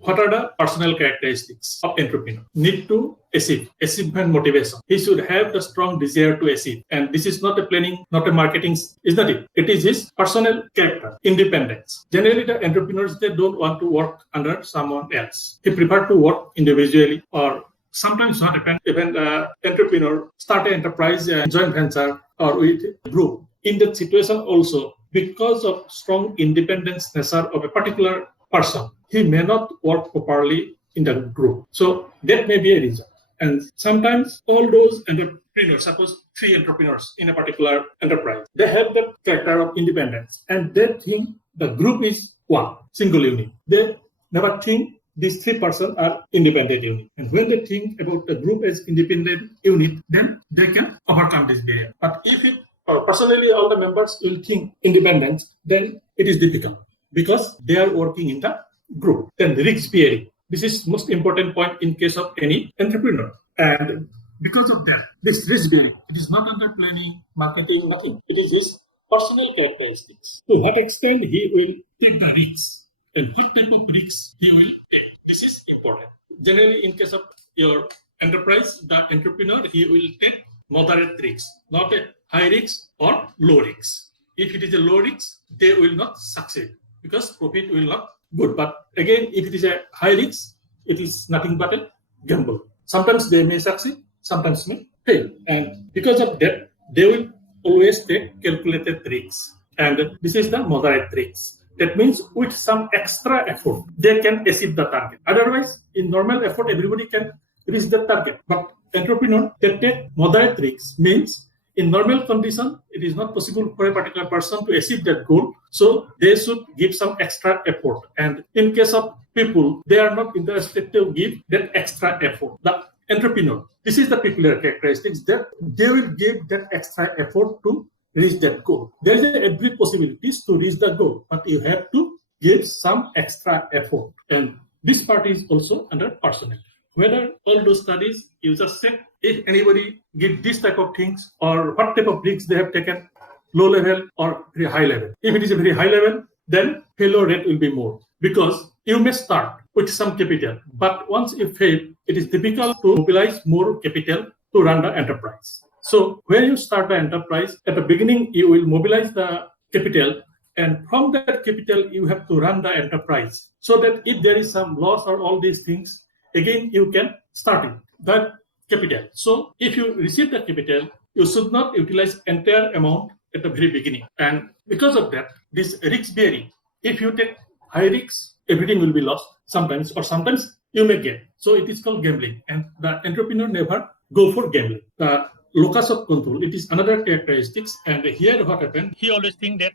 What are the personal characteristics of entrepreneur? Need to achieve, achievement motivation. He should have the strong desire to achieve. And this is not a planning, not a marketing, is not it? It is his personal character, independence. Generally, the entrepreneurs, they don't want to work under someone else. They prefer to work individually, or sometimes what happens, even the entrepreneur start an enterprise, joint venture, or with a group. In that situation also, because of strong independence nature of a particular person, he may not work properly in the group. So that may be a reason. And sometimes all those entrepreneurs, suppose 3 entrepreneurs in a particular enterprise, they have the character of independence, and they think the group is one, single unit. They never think these 3 persons are independent unit. And when they think about the group as independent unit, then they can overcome this barrier. But if it, or personally all the members will think independence, then it is difficult because they are working in the group. Then risk bearing. This is most important point in case of any entrepreneur. And because of that, this risk bearing, it is not under planning, marketing, nothing. It is his personal characteristics. To what extent he will take the risks and what type of risks he will take. This is important. Generally, in case of your enterprise, the entrepreneur, he will take moderate risks, not a high risk or low risk. If it is a low risk, they will not succeed because profit will not good. But again, if it is a high risk, it is nothing but a gamble. Sometimes they may succeed, sometimes may fail. And because of that, they will always take calculated risks. And this is the moderate risks. That means with some extra effort, they can achieve the target. Otherwise, in normal effort, everybody can reach the target. But entrepreneur, they take moderate risks, means in normal condition, it is not possible for a particular person to achieve that goal. So they should give some extra effort. And in case of people, they are not interested to give that extra effort. The entrepreneur, this is the peculiar characteristics that they will give that extra effort to reach that goal. There is every possibilities to reach the goal, but you have to give some extra effort. And this part is also under personal. Whether all those studies, you just check if anybody give this type of things or what type of risks they have taken, low level or very high level. If it is a very high level, then failure rate will be more because you may start with some capital, but once you fail, it is difficult to mobilize more capital to run the enterprise. So when you start the enterprise, at the beginning, you will mobilize the capital, and from that capital, you have to run the enterprise so that if there is some loss or all these things, again, you can start it, that capital. So if you receive the capital, you should not utilize entire amount at the very beginning. And because of that, this risk bearing, if you take high risks, everything will be lost sometimes, or sometimes you may get. So it is called gambling. And the entrepreneur never go for gambling. The locus of control, it is another characteristics. And here what happened, he always think that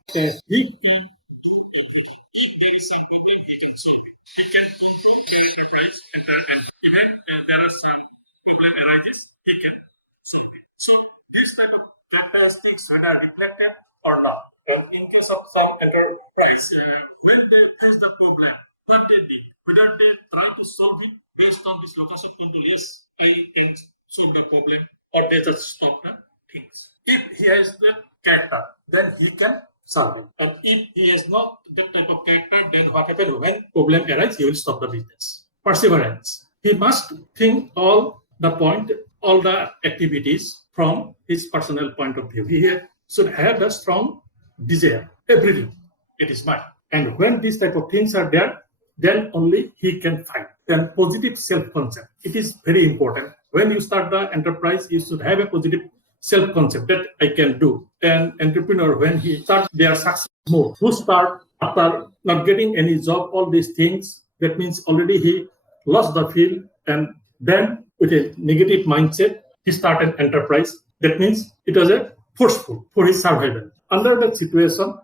characteristics whether reflected or not. And in case of some enterprise, when they face the problem, what they did, whether they try to solve it based on this locus of control, yes, I can solve the problem, or they just stop the things. If he has that character, then he can solve it. And if he has not that type of character, then what happens when problem arises, he will stop the business. Perseverance. He must think all the point, all the activities from his personal point of view. He should have a strong desire. Everything, it is mine. And when these type of things are there, then only he can fight. Then positive self-concept. It is very important. When you start the enterprise, you should have a positive self-concept that I can do. And entrepreneur, when he starts their success mode, who start after not getting any job, all these things, that means already he lost the field, and then with a negative mindset, he started enterprise. That means it was a forceful for his survival. Under that situation,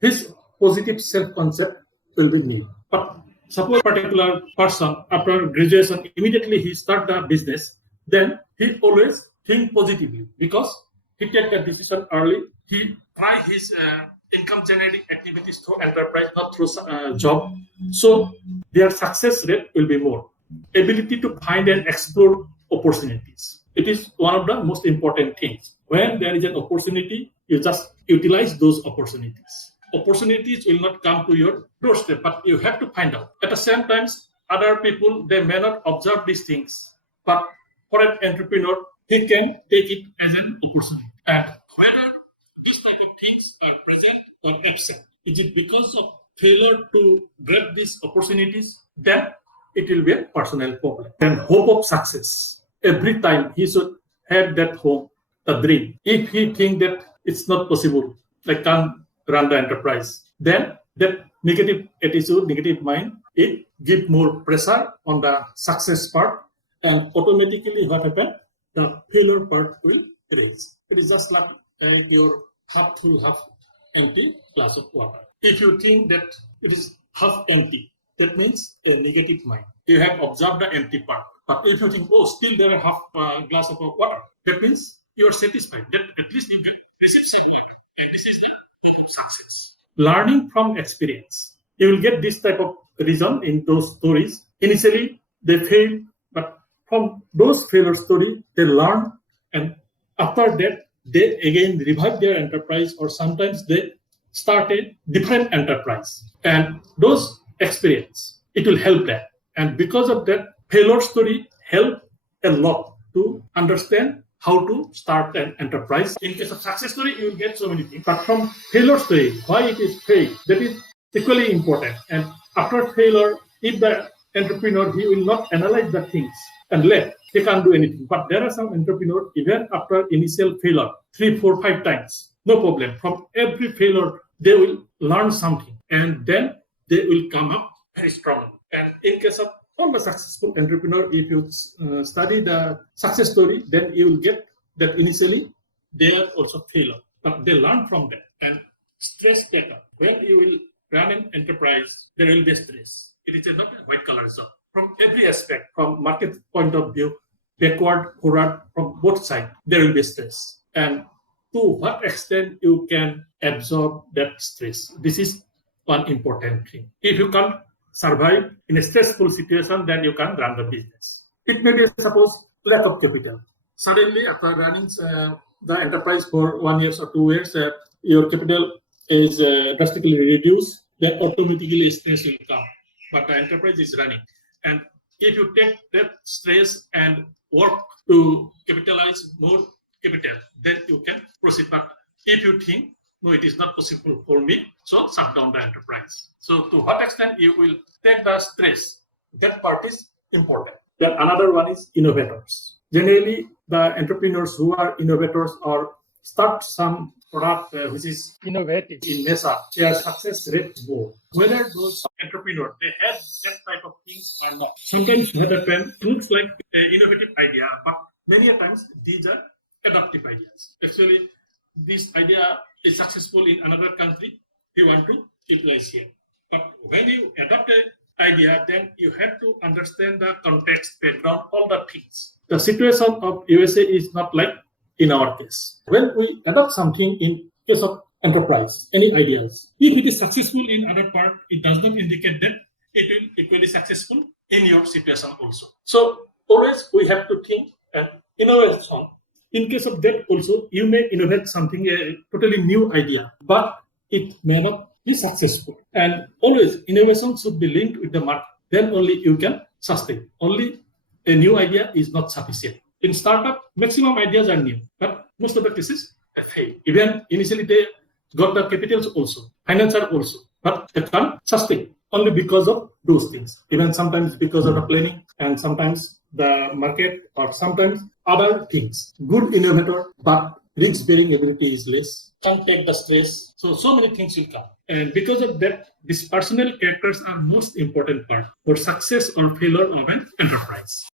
his positive self-concept will be new. But suppose a particular person, after graduation, immediately he start the business, then he always think positively because he take the decision early. He try his income generating activities through enterprise, not through job. So their success rate will be more. Ability to find and explore opportunities. It is one of the most important things. When there is an opportunity, you just utilize those opportunities. Opportunities will not come to your doorstep, but you have to find out. At the same time, other people, they may not observe these things, but for an entrepreneur, he can take it as an opportunity. And whether these type of things are present or absent, is it because of failure to grab these opportunities? Then it will be a personal problem. And hope of success. Every time he should have that hope, the dream. If he think that it's not possible, I can't run the enterprise, then that negative attitude, negative mind, it give more pressure on the success part, and automatically what happen? The failure part will raise. It is just like your half full, half empty glass of water. If you think that it is half empty, that means a negative mind. You have observed the empty part. But if you think, oh, still there are half glass of water, that means you are satisfied. That at least you get receive some water. And this is the hope of success. Learning from experience. You will get this type of reason in those stories. Initially, they failed, but from those failure stories, they learn, and after that, they again revive their enterprise, or sometimes they start a different enterprise. And those experience, it will help them. And because of that, failure story help a lot to understand how to start an enterprise. In case of success story, you will get so many things. But from failure story, why it is failed, that is equally important. And after failure, if the entrepreneur, he will not analyze the things and let, he can't do anything. But there are some entrepreneurs, even after initial failure, 3, 4, 5 times, no problem. From every failure, they will learn something, and then they will come up very strong. And in case of all the successful entrepreneur, if you study the success story, then you will get that initially they are also failure, but they learn from that. And stress taker. When you will run an enterprise, there will be stress. It is not a white collar job. From every aspect, from market point of view, backward, forward, from both sides, there will be stress. And to what extent you can absorb that stress? This is one important thing. If you can't survive in a stressful situation, then you can run the business. It may be, suppose, lack of capital. Suddenly, after running the enterprise for 1 year or 2 years, your capital is drastically reduced, then automatically stress will come. But the enterprise is running. And if you take that stress and work to capitalize more capital, then you can proceed. But if you think, no, it is not possible for me, so shut down the enterprise. So to what extent you will take the stress, that part is important. Then another one is innovators. Generally, the entrepreneurs who are innovators or start some product which is innovative in Mesa, their success rate more. Whether those entrepreneurs, they have that type of things or not. Sometimes what happens, looks like an innovative idea, but many times these are adaptive ideas. Actually, this idea is successful in another country, you want to utilize here. But when you adopt an idea, then you have to understand the context, background, all the things. The situation of USA is not like in our case. When we adopt something in case of enterprise, any ideas, if it is successful in other part, it does not indicate that it will equally successful in your situation also. So always we have to think and innovation. In case of that also, you may innovate something, a totally new idea, but it may not be successful. And always innovation should be linked with the market. Then only you can sustain. Only a new idea is not sufficient. In startup, maximum ideas are new, but most of the cases fail. Even initially they got the capitals also, financial also, but they can't sustain only because of those things. Even sometimes because of the planning, and sometimes the market, or sometimes other things. Good innovator, but risk-bearing ability is less, can't take the stress. So many things will come. And because of that, these personal characters are most important part for success or failure of an enterprise.